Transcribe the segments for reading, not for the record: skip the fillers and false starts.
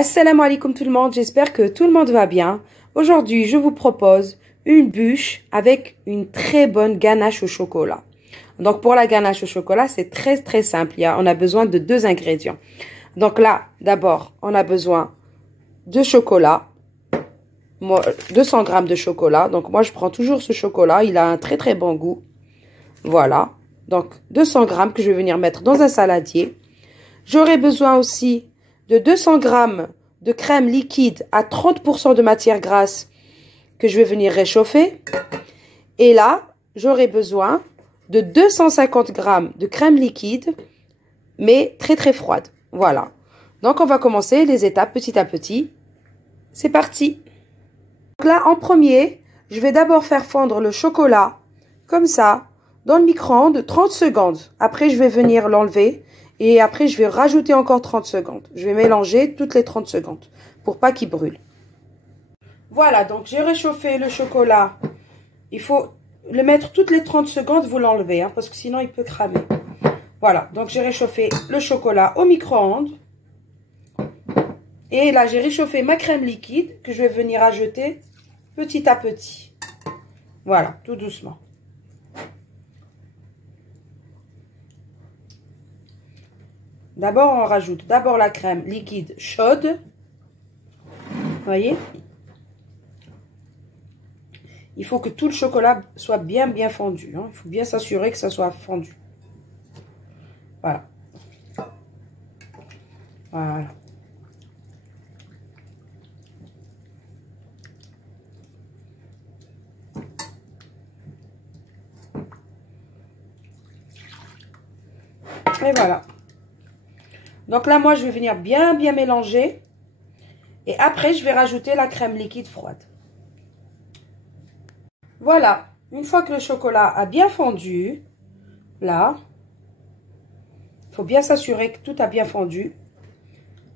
Assalamu alaikum tout le monde, j'espère que tout le monde va bien. Aujourd'hui, je vous propose une bûche avec une très bonne ganache au chocolat. Donc pour la ganache au chocolat, c'est très simple. On a besoin de 2 ingrédients. Donc là, d'abord, on a besoin de chocolat. 200 grammes de chocolat. Donc moi, je prends toujours ce chocolat. Il a un très bon goût. Voilà. Donc 200 grammes que je vais venir mettre dans un saladier. J'aurai besoin aussi de 200 grammes de crème liquide à 30% de matière grasse que je vais venir réchauffer. Et là, j'aurai besoin de 250 grammes de crème liquide, mais très froide. Voilà. Donc, on va commencer les étapes petit à petit. C'est parti. Donc là, en premier, je vais d'abord faire fondre le chocolat, comme ça, dans le micro-ondes, 30 secondes. Après, je vais venir l'enlever. Et après, je vais rajouter encore 30 secondes. Je vais mélanger toutes les 30 secondes pour pas qu'il brûle. Voilà, donc j'ai réchauffé le chocolat. Il faut le mettre toutes les 30 secondes, vous l'enlevez, hein, parce que sinon il peut cramer. Voilà, donc j'ai réchauffé le chocolat au micro-ondes. Et là, j'ai réchauffé ma crème liquide que je vais venir ajouter petit à petit. Voilà, tout doucement. D'abord, on rajoute d'abord la crème liquide chaude. Vous voyez? Il faut que tout le chocolat soit bien fondu. Hein. Il faut bien s'assurer que ça soit fondu. Voilà. Voilà. Et voilà. Donc là, moi, je vais venir bien mélanger. Et après, je vais rajouter la crème liquide froide. Voilà. Une fois que le chocolat a bien fondu, là, il faut bien s'assurer que tout a bien fondu.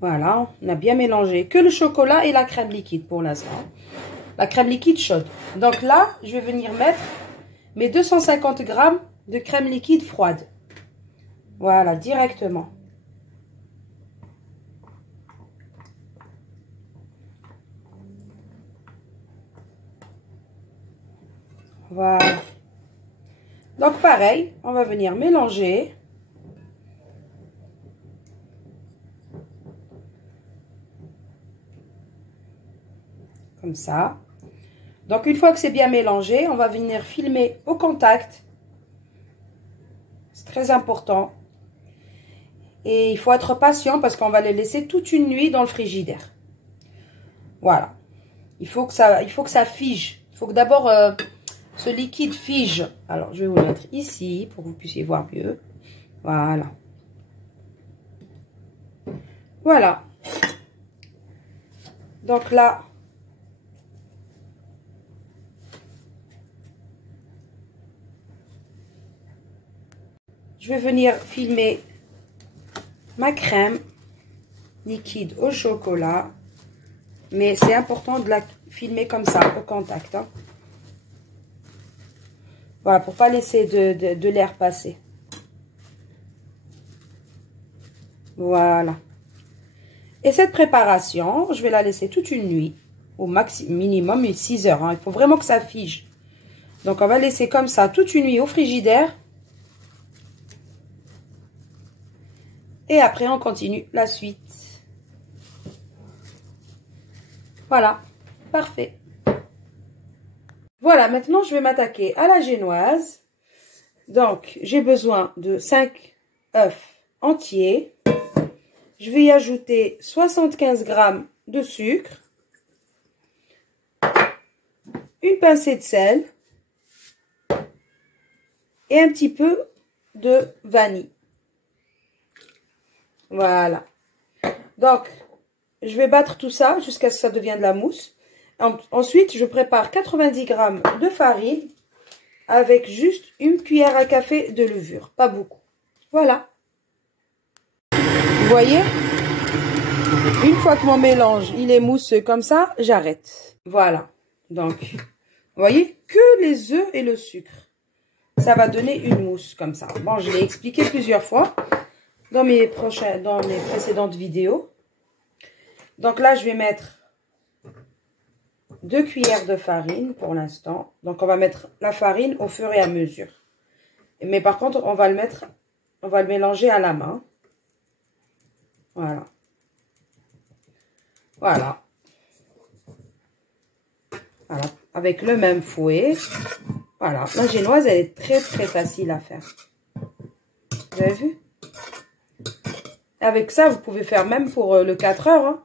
Voilà, on a bien mélangé que le chocolat et la crème liquide pour l'instant. La crème liquide chaude. Donc là, je vais venir mettre mes 250 grammes de crème liquide froide. Voilà, directement. Voilà. Donc pareil, on va venir mélanger. Comme ça. Donc une fois que c'est bien mélangé, on va venir filmer au contact. C'est très important. Et il faut être patient parce qu'on va les laisser toute une nuit dans le frigidaire. Voilà. Il faut que ça fige. Il faut que d'abord ce liquide fige. Alors, je vais vous le mettre ici pour que vous puissiez voir mieux. Voilà. Voilà. Donc là, je vais venir filmer ma crème liquide au chocolat. Mais c'est important de la filmer comme ça, au contact. Hein. Voilà, pour pas laisser de l'air passer. Voilà. Et cette préparation, je vais la laisser toute une nuit. Au minimum 6 heures. Hein. Il faut vraiment que ça fige. Donc, on va laisser comme ça toute une nuit au frigidaire. Et après, on continue la suite. Voilà. Parfait. Voilà, maintenant, je vais m'attaquer à la génoise. Donc, j'ai besoin de 5 œufs entiers. Je vais y ajouter 75 grammes de sucre. Une pincée de sel. Et un petit peu de vanille. Voilà. Donc, je vais battre tout ça jusqu'à ce que ça devienne de la mousse. Ensuite, je prépare 90 grammes de farine avec juste une cuillère à café de levure. Pas beaucoup. Voilà. Vous voyez? Une fois que mon mélange, il est mousseux comme ça, j'arrête. Voilà. Donc, vous voyez? Que les œufs et le sucre. Ça va donner une mousse comme ça. Bon, je l'ai expliqué plusieurs fois dans mes précédentes vidéos. Donc là, je vais mettre 2 cuillères de farine pour l'instant. Donc on va mettre la farine au fur et à mesure. Mais par contre, on va le mélanger à la main. Voilà. Voilà. Voilà. Avec le même fouet. Voilà. La génoise, elle est très très facile à faire. Vous avez vu? Avec ça, vous pouvez faire même pour le 4 heures. Hein.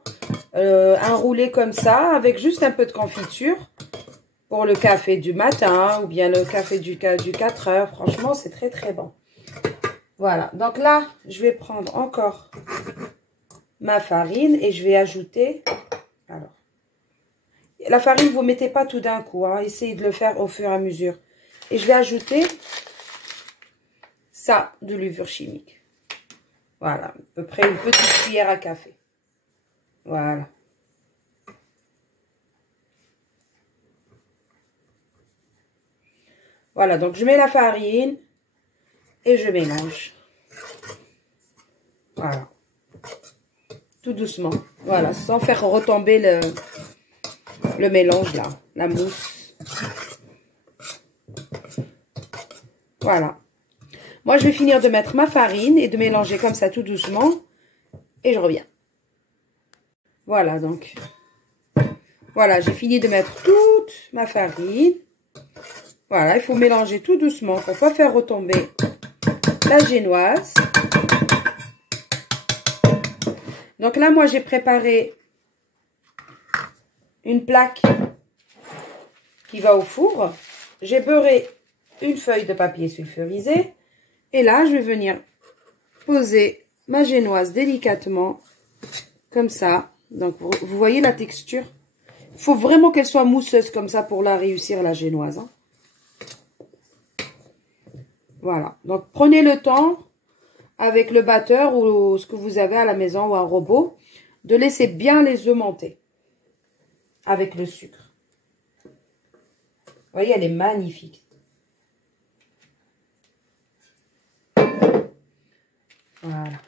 Un roulé comme ça, avec juste un peu de confiture. Pour le café du matin ou bien le café du 4 heures. Franchement, c'est très très bon. Voilà. Donc là, je vais prendre encore ma farine et je vais ajouter... Alors, la farine, vous ne mettez pas tout d'un coup. Hein. Essayez de le faire au fur et à mesure. Et je vais ajouter ça, de levure chimique. Voilà. À peu près une petite cuillère à café. Voilà. Voilà. Donc, je mets la farine et je mélange. Voilà. Tout doucement. Voilà. Sans faire retomber le mélange là. La mousse. Voilà. Moi, je vais finir de mettre ma farine et de mélanger comme ça tout doucement. Et je reviens. Voilà, donc. Voilà, j'ai fini de mettre toute ma farine. Voilà, il faut mélanger tout doucement pour ne pas faire retomber la génoise. Donc là, moi, j'ai préparé une plaque qui va au four. J'ai beurré une feuille de papier sulfurisé. Et là, je vais venir poser ma génoise délicatement, comme ça. Donc, vous voyez la texture? Il faut vraiment qu'elle soit mousseuse comme ça pour la réussir, la génoise. Hein. Voilà. Donc, prenez le temps, avec le batteur ou ce que vous avez à la maison ou un robot, de laisser bien les œufs monter avec le sucre. Vous voyez, elle est magnifique. Voilà.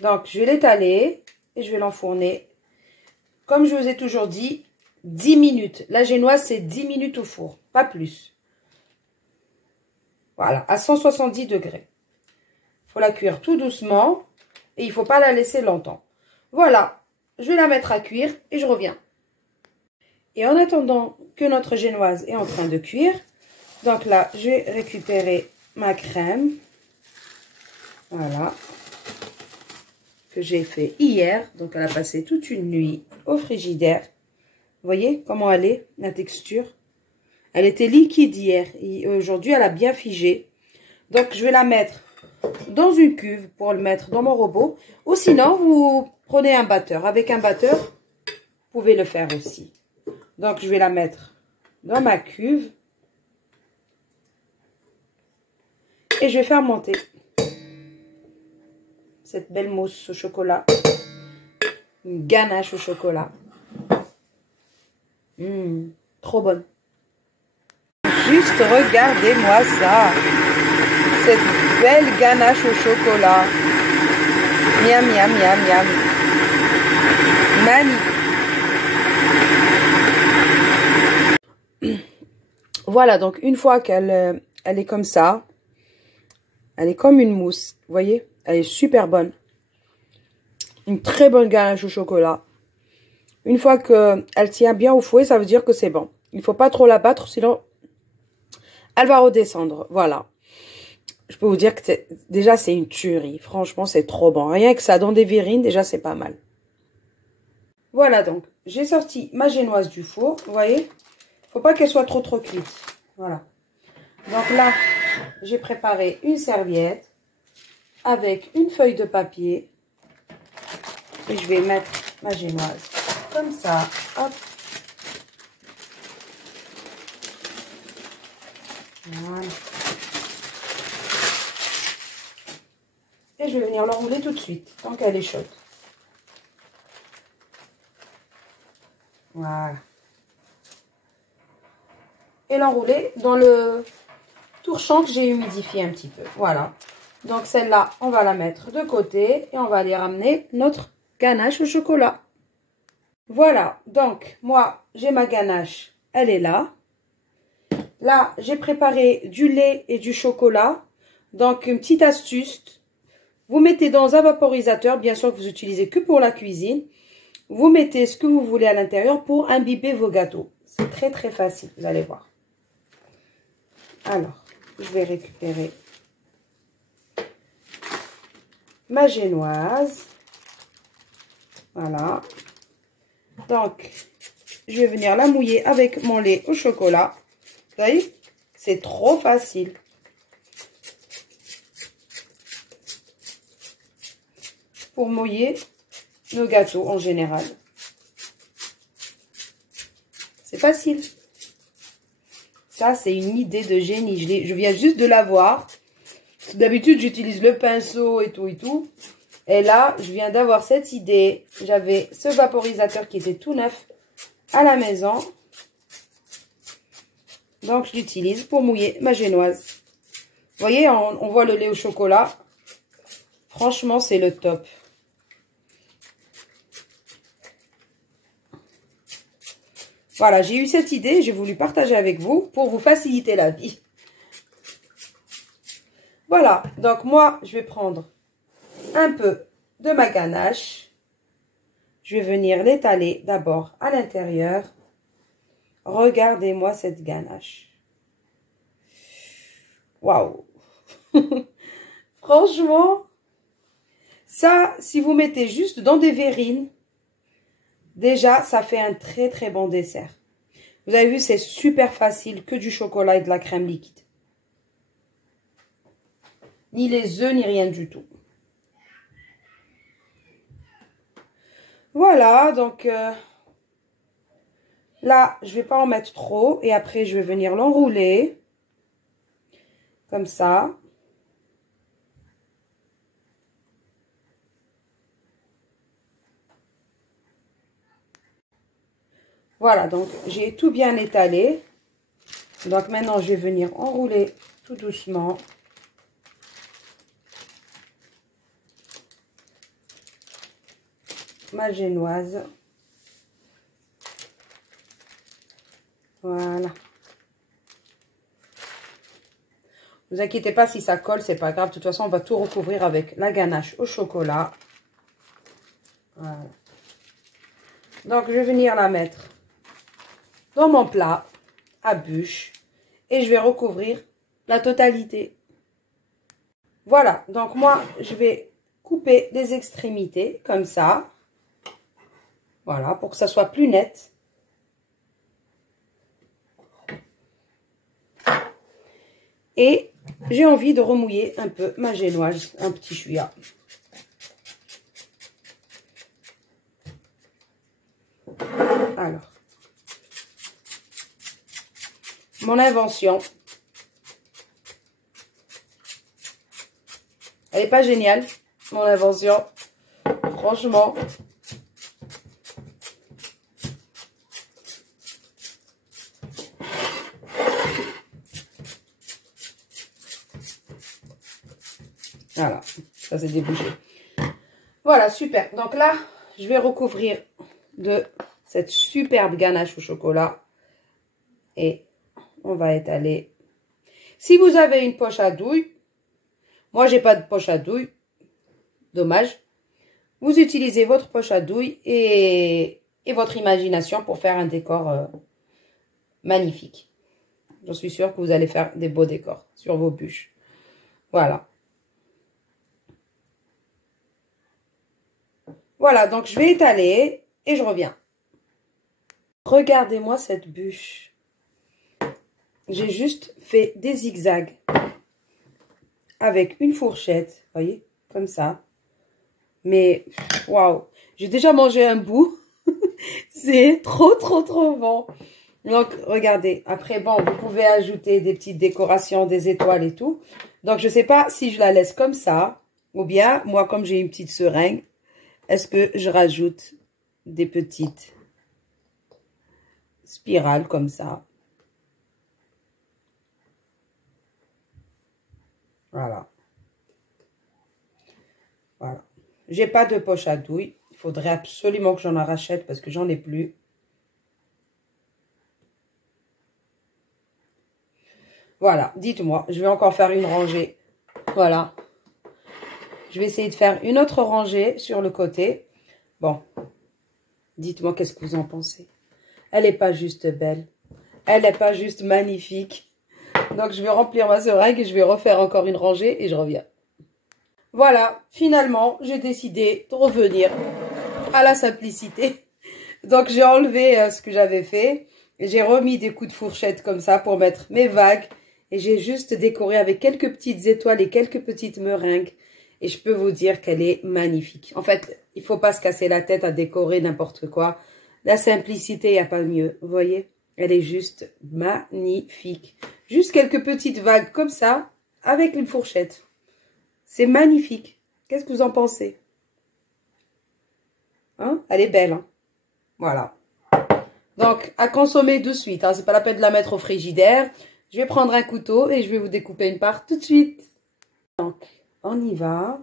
Donc, je vais l'étaler et je vais l'enfourner. Comme je vous ai toujours dit, 10 minutes. La génoise, c'est 10 minutes au four, pas plus. Voilà, à 170 degrés. Il faut la cuire tout doucement et il ne faut pas la laisser longtemps. Voilà, je vais la mettre à cuire et je reviens. Et en attendant que notre génoise est en train de cuire, donc là, je vais récupérer ma crème. Voilà. Que j'ai fait hier. Donc, elle a passé toute une nuit au frigidaire. Vous voyez comment elle est, la texture? Elle était liquide hier. Et aujourd'hui, elle a bien figé. Donc, je vais la mettre dans une cuve pour le mettre dans mon robot. Ou sinon, vous prenez un batteur. Avec un batteur, vous pouvez le faire aussi. Donc, je vais la mettre dans ma cuve. Et je vais faire monter cette belle mousse au chocolat. Une ganache au chocolat. Trop bonne. Juste regardez-moi ça. Cette belle ganache au chocolat. Miam, miam, miam, miam. Magnifique. Voilà, donc une fois qu'elle est comme ça, elle est comme une mousse. Vous voyez? Elle est super bonne. Une très bonne ganache au chocolat. Une fois qu'elle tient bien au fouet, ça veut dire que c'est bon. Il ne faut pas trop la battre, sinon elle va redescendre. Voilà. Je peux vous dire que déjà, c'est une tuerie. Franchement, c'est trop bon. Rien que ça, dans des verrines, déjà, c'est pas mal. Voilà, donc, j'ai sorti ma génoise du four. Vous voyez? Faut pas qu'elle soit trop cuite. Voilà. Donc là, j'ai préparé une serviette avec une feuille de papier. Et je vais mettre ma génoise comme ça. Hop. Voilà. Et je vais venir l'enrouler tout de suite, tant qu'elle est chaude. Voilà. Et l'enrouler dans le torchon que j'ai humidifié un petit peu. Voilà. Donc celle-là, on va la mettre de côté et on va aller ramener notre ganache au chocolat. Voilà, donc moi j'ai ma ganache, elle est là. Là, j'ai préparé du lait et du chocolat. Donc, une petite astuce. Vous mettez dans un vaporisateur, bien sûr que vous utilisez que pour la cuisine. Vous mettez ce que vous voulez à l'intérieur pour imbiber vos gâteaux. C'est très très facile, vous allez voir. Alors, je vais récupérer ma génoise. Voilà. Donc, je vais venir la mouiller avec mon lait au chocolat. Vous voyez, c'est trop facile. Pour mouiller nos gâteaux en général. C'est facile. Ça, c'est une idée de génie. Je viens juste de l'avoir. D'habitude, j'utilise le pinceau et tout et tout. Et là, je viens d'avoir cette idée. J'avais ce vaporisateur qui était tout neuf à la maison. Donc, je l'utilise pour mouiller ma génoise. Vous voyez, on voit le lait au chocolat. Franchement, c'est le top. Voilà, j'ai eu cette idée, j'ai voulu partager avec vous pour vous faciliter la vie. Voilà, donc moi, je vais prendre un peu de ma ganache. Je vais venir l'étaler d'abord à l'intérieur. Regardez-moi cette ganache. Waouh! Franchement, ça, si vous mettez juste dans des verrines, déjà, ça fait un très très bon dessert. Vous avez vu, c'est super facile, que du chocolat et de la crème liquide. Ni les œufs, ni rien du tout. Voilà, donc là, je vais pas en mettre trop. Et après, je vais venir l'enrouler. Comme ça. Voilà, donc j'ai tout bien étalé. Donc maintenant, je vais venir enrouler tout doucement. Ma génoise. Voilà. Ne vous inquiétez pas si ça colle, c'est pas grave. De toute façon, on va tout recouvrir avec la ganache au chocolat. Voilà. Donc, je vais venir la mettre dans mon plat à bûche et je vais recouvrir la totalité. Voilà, donc moi, je vais couper les extrémités comme ça. Voilà, pour que ça soit plus net. Et j'ai envie de remouiller un peu ma génoise, un petit chouïa. Alors, mon invention. Elle n'est pas géniale, mon invention. Franchement. Voilà, ça s'est débouché. Voilà, super. Donc là, je vais recouvrir de cette superbe ganache au chocolat. Et on va étaler. Si vous avez une poche à douille, moi j'ai pas de poche à douille, dommage. Vous utilisez votre poche à douille et votre imagination pour faire un décor magnifique. Je suis sûre que vous allez faire des beaux décors sur vos bûches. Voilà. Voilà, donc je vais étaler et je reviens. Regardez-moi cette bûche. J'ai juste fait des zigzags avec une fourchette, voyez, comme ça. Mais, waouh, j'ai déjà mangé un bout. C'est trop, trop, trop bon. Donc, regardez. Après, bon, vous pouvez ajouter des petites décorations, des étoiles et tout. Donc, je ne sais pas si je la laisse comme ça. Ou bien, moi, comme j'ai une petite seringue, est-ce que je rajoute des petites spirales comme ça. Voilà. Voilà. J'ai pas de poche à douille. Il faudrait absolument que j'en rachète parce que j'en ai plus. Voilà, dites-moi, je vais encore faire une rangée. Voilà. Je vais essayer de faire une autre rangée sur le côté. Bon, dites-moi qu'est-ce que vous en pensez. Elle n'est pas juste belle. Elle n'est pas juste magnifique. Donc, je vais remplir ma seringue et je vais refaire encore une rangée et je reviens. Voilà, finalement, j'ai décidé de revenir à la simplicité. Donc, j'ai enlevé ce que j'avais fait. J'ai remis des coups de fourchette comme ça pour mettre mes vagues. Et j'ai juste décoré avec quelques petites étoiles et quelques petites meringues. Et je peux vous dire qu'elle est magnifique. En fait, il faut pas se casser la tête à décorer n'importe quoi. La simplicité, il n'y a pas mieux. Vous voyez? Elle est juste magnifique. Juste quelques petites vagues comme ça, avec une fourchette. C'est magnifique. Qu'est-ce que vous en pensez? Hein? Elle est belle. Hein? Voilà. Donc, à consommer de suite. Hein? C'est pas la peine de la mettre au frigidaire. Je vais prendre un couteau et je vais vous découper une part tout de suite. Donc, on y va.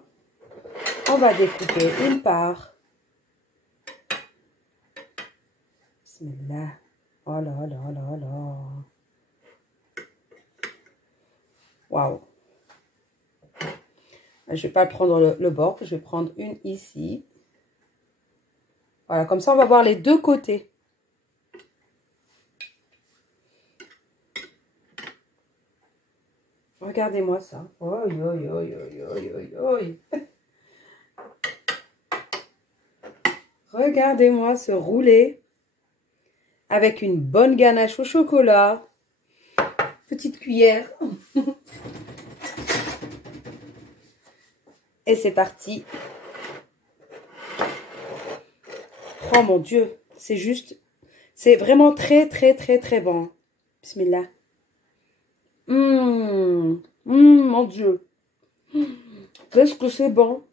On va découper une part. Bismillah. Oh là là là là. Waouh. Je ne vais pas prendre le bord. Je vais prendre une ici. Voilà, comme ça, on va voir les deux côtés. Regardez-moi ça. Oi, oi, oi, oi, oi, oi. Regardez-moi ce roulé avec une bonne ganache au chocolat. Petite cuillère. Et c'est parti. Oh mon Dieu, c'est juste, c'est vraiment très, très, très, très bon. Bismillah. Mon Dieu. Qu'est-ce que c'est bon.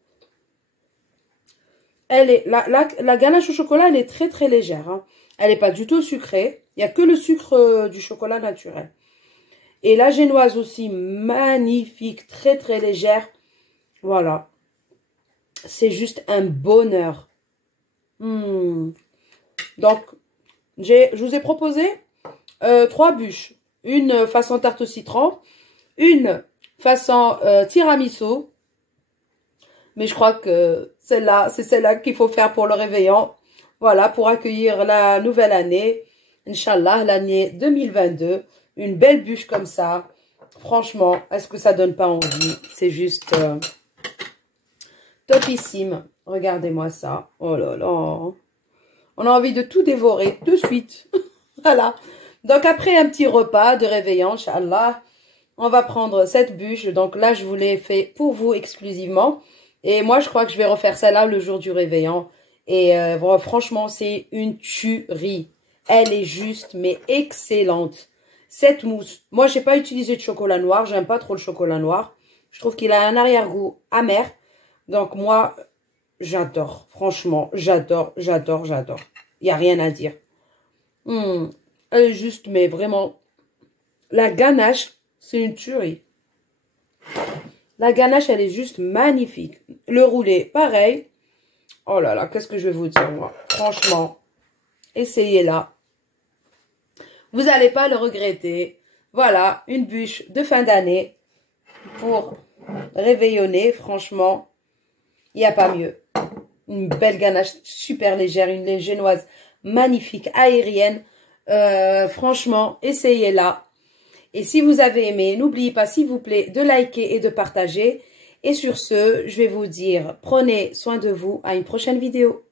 Elle est, la ganache au chocolat, elle est très, très légère. Hein. Elle n'est pas du tout sucrée. Il n'y a que le sucre du chocolat naturel. Et la génoise aussi, magnifique, très, très légère. Voilà. C'est juste un bonheur. Donc, je vous ai proposé 3 bûches. Une façon tarte au citron, une façon tiramisu. Mais je crois que celle-là, c'est celle-là qu'il faut faire pour le réveillon. Voilà, pour accueillir la nouvelle année. Inch'Allah, l'année 2022. Une belle bûche comme ça. Franchement, est-ce que ça donne pas envie? C'est juste topissime. Regardez-moi ça. Oh là là. On a envie de tout dévorer de suite. Voilà. Donc, après un petit repas de réveillon, Inch'Allah, on va prendre cette bûche. Donc là, je vous l'ai fait pour vous exclusivement. Et moi, je crois que je vais refaire celle-là le jour du réveillon. Et bon, franchement, c'est une tuerie. Elle est juste, mais excellente. Cette mousse. Moi, j'ai pas utilisé de chocolat noir. J'aime pas trop le chocolat noir. Je trouve qu'il a un arrière-goût amer. Donc moi, j'adore. Franchement, j'adore, j'adore, j'adore. Il n'y a rien à dire. Elle est juste, mais vraiment, la ganache, c'est une tuerie. La ganache, elle est juste magnifique. Le roulé, pareil. Oh là là, qu'est-ce que je vais vous dire, moi. Franchement, essayez-la. Vous n'allez pas le regretter. Voilà, une bûche de fin d'année pour réveillonner. Franchement, il n'y a pas mieux. Une belle ganache super légère, une génoise magnifique, aérienne. Franchement, essayez-la. Et si vous avez aimé, n'oubliez pas, s'il vous plaît, de liker et de partager. Et sur ce, je vais vous dire, prenez soin de vous. À une prochaine vidéo.